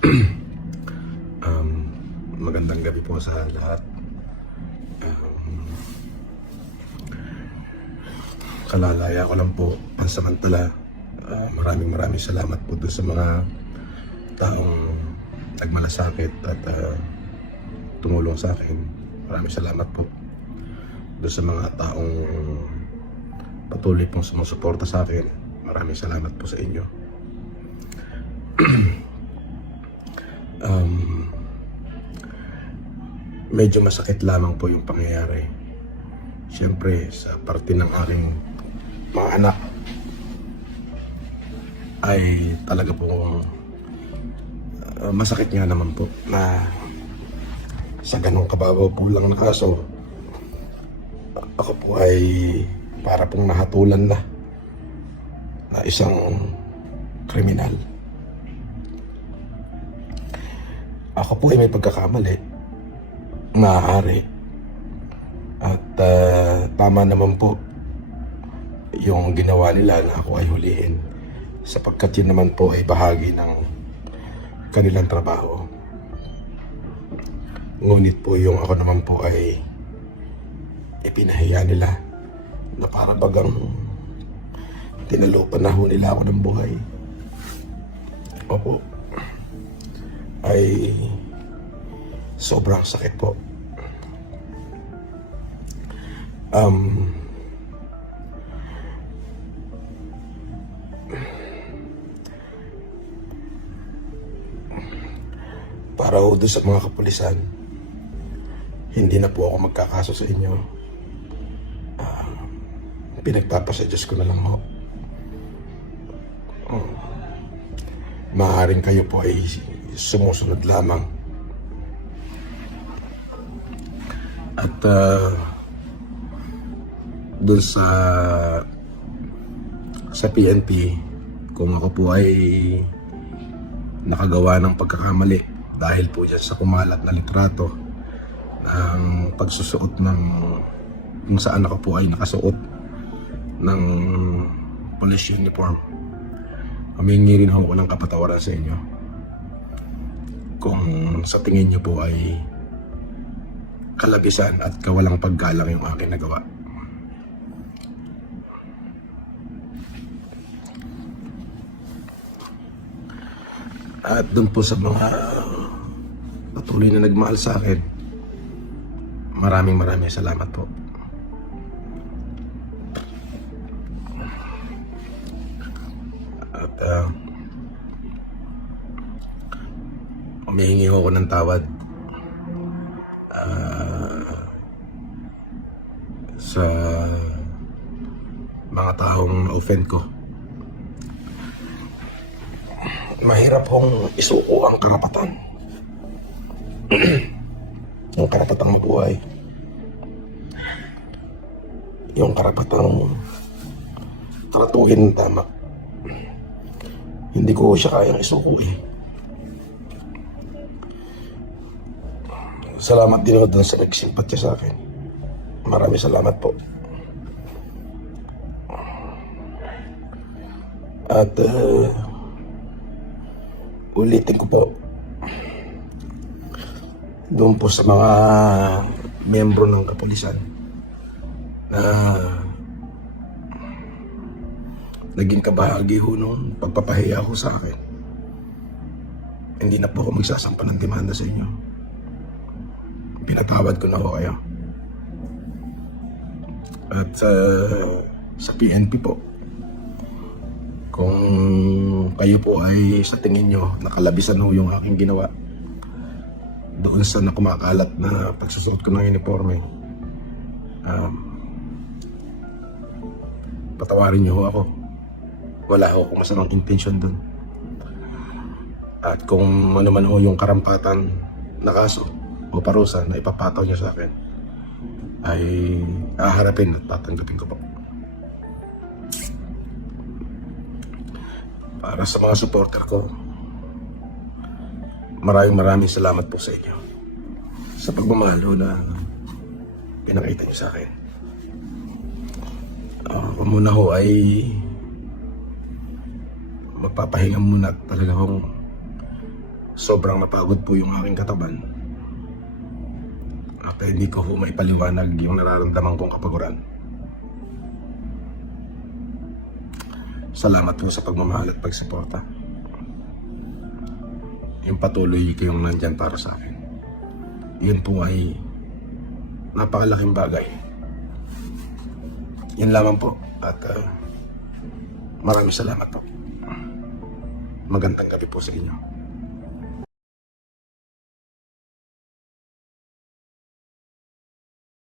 Magandang gabi po sa lahat. Um, Kalalaya ko lang po pansamantala. Maraming salamat po doon sa mga taong nagmalasakit at tumulong sa akin. Maraming salamat po doon sa mga taong patuloy pong sumusuporta sa akin. Maraming salamat po sa inyo. Medyo masakit lamang po yung pangyayari. Siyempre, sa parte ng aking mga anak ay talaga po masakit nga naman po na sa ganong kababaw po lang na kaso ako po ay para pong nahatulan na isang kriminal. Ako po ay may pagkakamali, maaari, at tama naman po yung ginawa nila na ako ay hulihin, sapagkat yun naman po ay bahagi ng kanilang trabaho. Ngunit po yung ako naman po ay ipinahiya nila na para bagang tinalupan na ho nila ako ng buhay. Opo, ay sobrang sakit po. Para ho doon sa mga kapulisan, hindi na po ako magkakaso sa inyo. Pinagpapasuggest ko na lang ho. Maaaring kayo po ay sumusunod lamang. At doon sa PNP, kung ako po ay nakagawa ng pagkakamali dahil po dyan sa kumalat na litrato ng pagsusuot ng kung saan ako po ay nakasuot ng police uniform, humingi rin ako ng kapatawaran sa inyo kung sa tingin nyo po ay kalabisan at kawalang paggalang yung aking nagawa. At doon po sa mga patuloy na nagmahal sa akin, maraming salamat po. At humihingi ako ng tawad sa mga taong na-offend ko. Mahirap hong isuko ang karapatan. Yung karapatang mabuhay, yung karapatang tratuhin ng tama. Hindi ko siya kayang isuko eh. Salamat din ako dun sa nagsimpatya sa akin. Maraming salamat po. At ulitin ko po, doon po sa mga miyembro ng kapulisan na naging kabahagi ho nung pagpapahiya ko sa akin, hindi na po ako magsasampa ng demanda sa inyo. Pinatawad ko na ho kayo. At sa PNP po, kung kayo po ay sa tingin nyo nakalabisan ho yung aking ginawa doon sa nakumakalat na pagsusuot ko ng uniforme, patawarin nyo ho ako. Wala ho akong masamang intensyon doon. At kung ano man ho yung karampatan na kaso o parusa na ipapataw nyo sa akin, ay haharapin at tatanggapin ko po. Para sa mga supporter ko, maraming salamat po sa inyo sa pagmamahal na pinakita niyo sa akin. Ako muna ho ay magpapahinga muna, talaga akong sobrang napagod po yung aking katawan. At hindi ko po maipaliwanag yung nararamdaman kong kapaguran. Salamat po sa pagmamahal at pagsuporta. Yung patuloy kayong nandyan para sa akin. Yun po ay napakalaking bagay. Yun lamang po. At maraming salamat po. Magandang gabi po sa inyo.